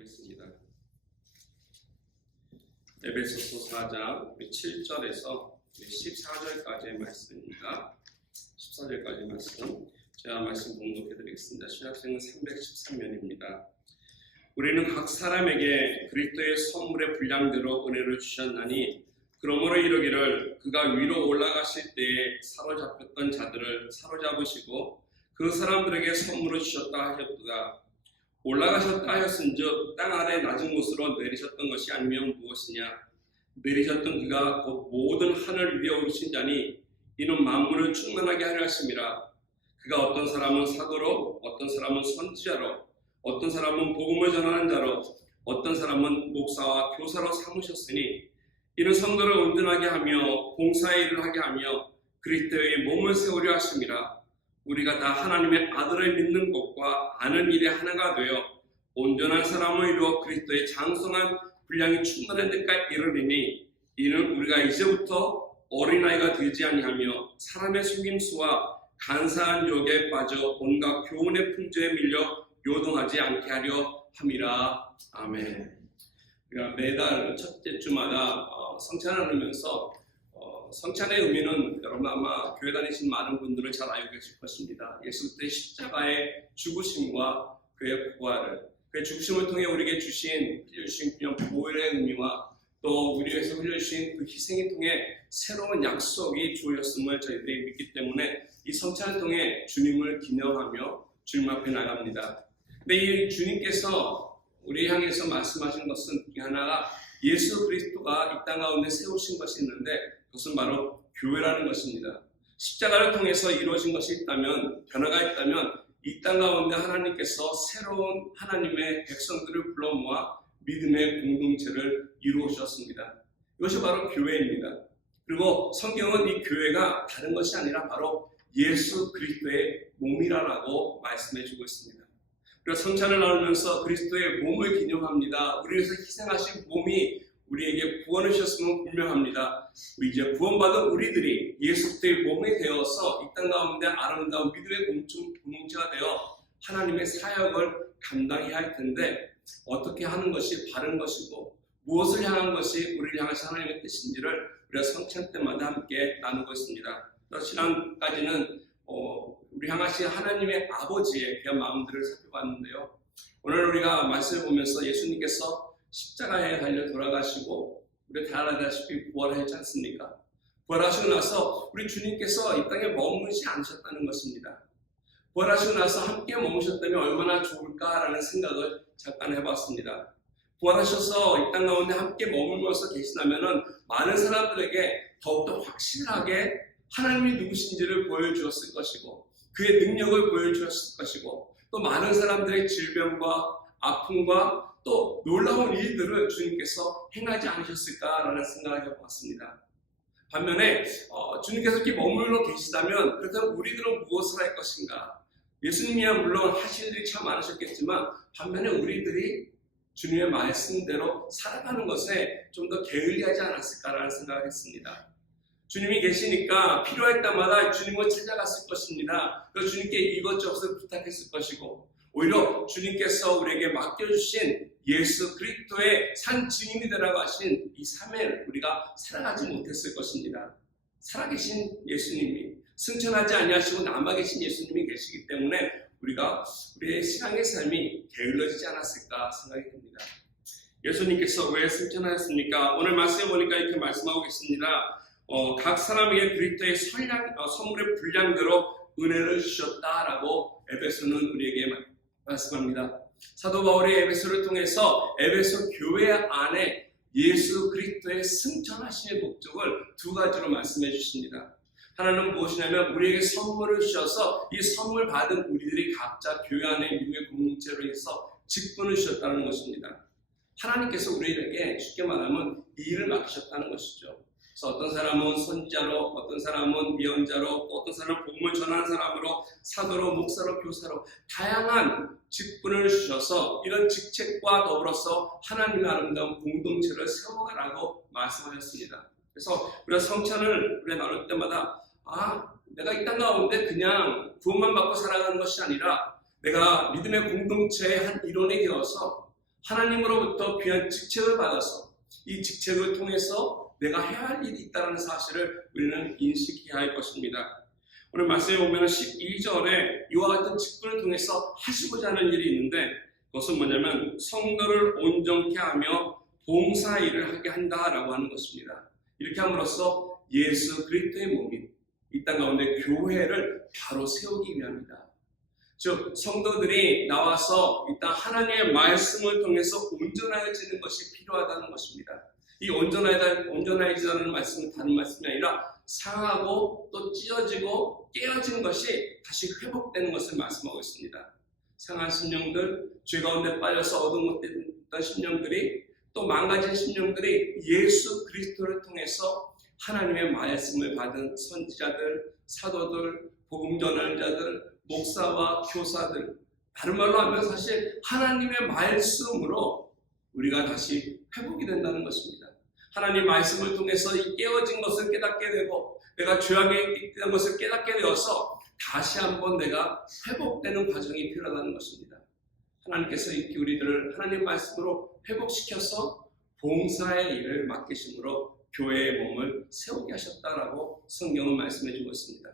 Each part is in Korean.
보겠습니다. 에베소서 4장 7절에서 14절까지의 말씀입니다. 14절까지 말씀 제가 말씀 봉독해 드리겠습니다. 신약성은 313면입니다. 우리는 각 사람에게 그리스도의 선물의 분량대로 은혜를 주셨나니 그러므로 이르기를 그가 위로 올라가실 때에 사로잡혔던 자들을 사로잡으시고 그 사람들에게 선물을 주셨다 하셨도다. 올라가셨다 하였은즉 땅 아래 낮은 곳으로 내리셨던 것이 아니면 무엇이냐? 내리셨던 그가 곧 모든 하늘 위에 오르신 자니 이는 만물을 충만하게 하려 하심이라. 그가 어떤 사람은 사도로, 어떤 사람은 선지자로, 어떤 사람은 복음을 전하는 자로, 어떤 사람은 목사와 교사로 삼으셨으니 이는 성도를 온전하게 하며 봉사의 일을 하게 하며 그리스도의 몸을 세우려 하심이라. 우리가 다 하나님의 아들을 믿는 것과 아는 일에 하나가 되어 온전한 사람을 이루어 그리스도의 장성한 분량이 충만한 데까지 이르리니 이는 우리가 이제부터 어린아이가 되지 아니하며 사람의 속임수와 간사한 유혹에 빠져 온갖 교훈의 풍조에 밀려 요동하지 않게 하려 함이라. 아멘. 우리가 매달 첫째 주마다 성찬을 하면서 성찬의 의미는 여러분 아마 교회 다니신 많은 분들은 잘 알고 계실 것입니다. 예수 그리스도의 십자가의 죽으심과 그의 부활을, 그의 죽으심을 통해 우리에게 흘려주신 그냥 보혈의 의미와 또 우리 위해서 흘려주신 그 희생을 통해 새로운 약속이 주어졌음을 저희들이 믿기 때문에 이 성찬을 통해 주님을 기념하며 주님 앞에 나갑니다. 근데 이 주님께서 우리 향해서 말씀하신 것은 하나가 예수 그리스도가 이 땅 가운데 세우신 것이 있는데 그것은 바로 교회라는 것입니다. 십자가를 통해서 이루어진 것이 있다면, 변화가 있다면 이 땅 가운데 하나님께서 새로운 하나님의 백성들을 불러 모아 믿음의 공동체를 이루어주셨습니다. 이것이 바로 교회입니다. 그리고 성경은 이 교회가 다른 것이 아니라 바로 예수 그리스도의 몸이라고 말씀해주고 있습니다. 그래서 성찬을 나누면서 그리스도의 몸을 기념합니다. 우리 위해서 희생하신 몸이 우리에게 구원을 주셨음은 분명합니다. 우리 이제 구원받은 우리들이 예수 그리스도의 몸이 되어서 이 땅 가운데 아름다운 믿음의 공동체가 되어 하나님의 사역을 감당해야 할 텐데 어떻게 하는 것이 바른 것이고 무엇을 향한 것이 우리를 향하신 하나님의 뜻인지를 우리가 성찬 때마다 함께 나누고 있습니다. 지난까지는 우리 향하신 하나님의 아버지의 귀한 마음들을 살펴봤는데요. 오늘 우리가 말씀을 보면서 예수님께서 십자가에 달려 돌아가시고 우리 다 알다시피 부활하지 않습니까? 부활하시고 나서 우리 주님께서 이 땅에 머무르지 않으셨다는 것입니다. 부활하시고 나서 함께 머무셨다면 얼마나 좋을까라는 생각을 잠깐 해봤습니다. 부활하셔서 이 땅 가운데 함께 머물면서 계시다면 많은 사람들에게 더욱더 확실하게 하나님이 누구신지를 보여주었을 것이고 그의 능력을 보여주었을 것이고 또 많은 사람들의 질병과 아픔과 또 놀라운 일들을 주님께서 행하지 않으셨을까라는 생각을 해보았습니다. 반면에 주님께서 이렇게 머물러 계시다면 그렇다면 우리들은 무엇을 할 것인가? 예수님이야 물론 하실 일이 참 많으셨겠지만 반면에 우리들이 주님의 말씀대로 살아가는 것에 좀 더 게을리하지 않았을까라는 생각을 했습니다. 주님이 계시니까 필요할 때마다 주님을 찾아갔을 것입니다. 그래서 주님께 이것저것을 부탁했을 것이고 오히려 주님께서 우리에게 맡겨주신 예수 그리스도의 산 증인이 되라고 하신 이 삶을 우리가 살아가지 못했을 것입니다. 살아계신 예수님이 승천하지 아니하시고 남아 계신 예수님이 계시기 때문에 우리가 우리의 신앙의 삶이 게을러지지 않았을까 생각이 듭니다. 예수님께서 왜 승천하셨습니까? 오늘 말씀해 보니까 이렇게 말씀하고 계십니다. 각 사람에게 그리스도의 선물의 분량대로 은혜를 주셨다라고 에베소는 우리에게 말씀합니다. 사도 바울이 에베소를 통해서 에베소 교회 안에 예수 그리스도의 승천하심의 목적을 두 가지로 말씀해 주십니다. 하나는 무엇이냐면 우리에게 선물을 주셔서 이 선물 받은 우리들이 각자 교회 안에 믿음의 공동체로 해서 직분을 주셨다는 것입니다. 하나님께서 우리에게 쉽게 말하면 이 일을 맡기셨다는 것이죠. 그래서 어떤 사람은 선지자로, 어떤 사람은 예언자로, 어떤 사람은 복음을 전하는 사람으로, 사도로, 목사로, 교사로 다양한 직분을 주셔서 이런 직책과 더불어서 하나님의 아름다운 공동체를 세워가라고 말씀하셨습니다. 그래서 우리가 성찬을 우리가 나눌 때마다 내가 이 땅 가운데 그냥 구원만 받고 살아가는 것이 아니라 내가 믿음의 공동체의 한 일원이 되어서 하나님으로부터 귀한 직책을 받아서 이 직책을 통해서 내가 해야 할 일이 있다는 사실을 우리는 인식해야 할 것입니다. 오늘 말씀에 보면 12절에 이와 같은 직분을 통해서 하시고자 하는 일이 있는데 그것은 뭐냐면 성도를 온전케 하며 봉사일을 하게 한다라고 하는 것입니다. 이렇게 함으로써 예수 그리스도의 몸인 이 땅 가운데 교회를 바로 세우기 위함이다. 즉 성도들이 나와서 이 땅 하나님의 말씀을 통해서 온전해지는 것이 필요하다는 것입니다. 이 온전해지다는 말씀은 다른 말씀이 아니라 상하고 또 찢어지고 깨어진 것이 다시 회복되는 것을 말씀하고 있습니다. 상한 심령들, 죄 가운데 빠져서 어둠못됐던 심령들이 또 망가진 심령들이 예수 그리스도를 통해서 하나님의 말씀을 받은 선지자들, 사도들, 복음 전하는 자들, 목사와 교사들, 다른 말로 하면 사실 하나님의 말씀으로 우리가 다시 회복이 된다는 것입니다. 하나님의 말씀을 통해서 이 깨어진 것을 깨닫게 되고 내가 죄악에 있던 것을 깨닫게 되어서 다시 한번 내가 회복되는 과정이 필요하다는 것입니다. 하나님께서 이 우리들을 하나님 말씀으로 회복시켜서 봉사의 일을 맡기심으로 교회의 몸을 세우게 하셨다라고 성경은 말씀해 주고 있습니다.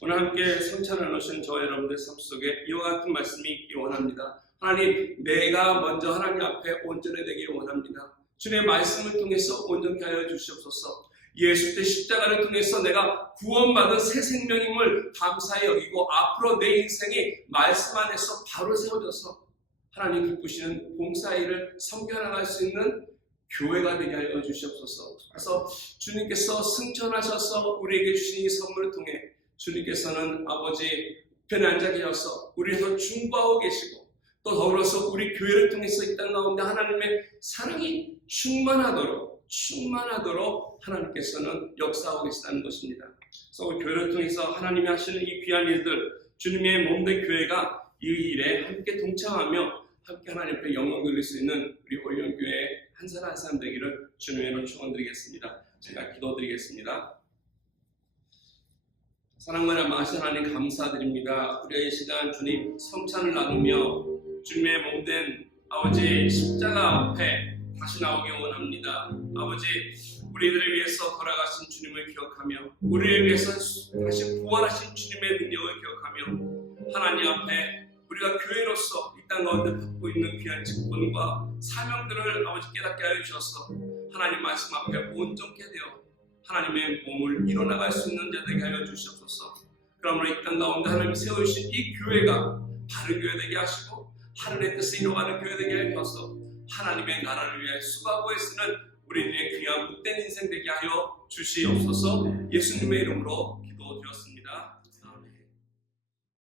오늘 함께 성찬을 나누시는 저와 여러분들 삶 속에 이와 같은 말씀이 있기 원합니다. 하나님, 내가 먼저 하나님 앞에 온전해지기를 원합니다. 주님의 말씀을 통해서 온전케 하여 주시옵소서. 예수 때 십자가를 통해서 내가 구원받은 새 생명임을 감사히 여기고 앞으로 내 인생이 말씀 안에서 바로 세워져서 하나님 기쁘시는 봉사일을 섬겨나갈 수 있는 교회가 되게 하여 주시옵소서. 그래서 주님께서 승천하셔서 우리에게 주신 이 선물을 통해 주님께서는 아버지 편에 앉아 계셔서 우리에서 중보하고 계시고 또 더불어서 우리 교회를 통해서 이 땅 가운데 하나님의 사랑이 충만하도록 하나님께서는 역사하고 계시다는 것입니다. 그래서 우리 교회를 통해서 하나님이 하시는 이 귀한 일들, 주님의 몸된 교회가 이 일에 함께 동참하며 함께 하나님 앞에 영광 돌릴 수 있는 우리 올림교회 한 사람 한 사람 되기를 주님의 이름으로 축원드리겠습니다. 제가 기도드리겠습니다. 사랑과 만하신 하나님 감사드립니다. 우리가 이 시간 주님 성찬을 나누며 주님의 몸된 아버지 십자가 앞에 다시 나오기 원합니다. 아버지, 우리들을 위해서 돌아가신 주님을 기억하며 우리를 위해서 다시 부활하신 주님의 능력을 기억하며 하나님 앞에 우리가 교회로서 이 땅 가운데 받고 있는 귀한 직분과 사명들을 아버지 깨닫게 하여 주셔서 하나님 말씀 앞에 온전케 되어 하나님의 몸을 이뤄나갈 수 있는 자들에게 하여 주시옵소서. 그러므로 이 땅 가운데 하나님 세우신 이 교회가 바른 교회 되게 하시고 하늘의 뜻을 이뤄가는 교회 되게 하여 주셔서 하나님의 나라를 위해 수고하고 애쓰는 우리들의 귀한 못된 인생 되게 하여 주시옵소서. 예수님의 이름으로 기도드렸습니다.